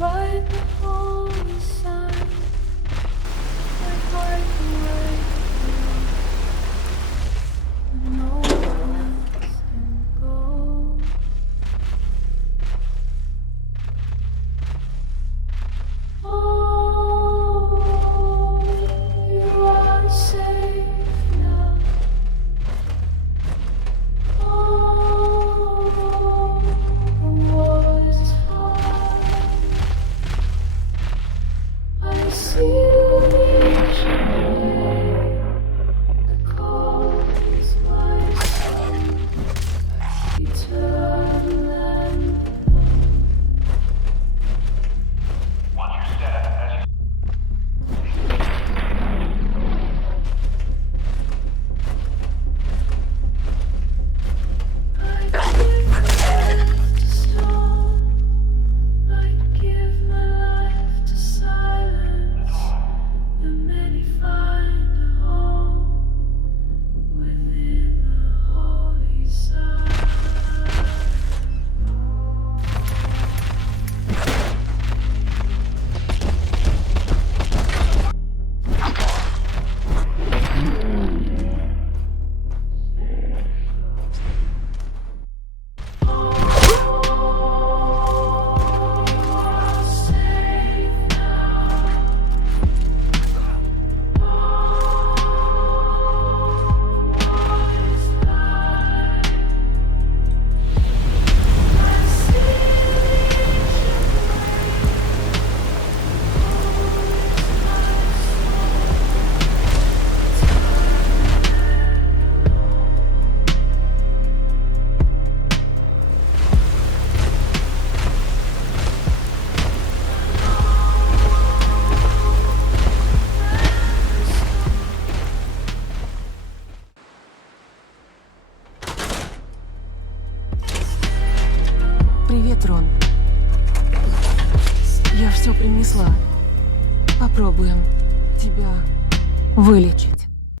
write the holy sign. My heart can wait when no one else can go. Oh, you are safe now. Oh, the war is hard. I see you each day. The cold is my soul. You turn and I give my life to stop. I give my life to silence. The many find a home within the holy silence. Привет, Рон. Я все принесла. Попробуем тебя вылечить.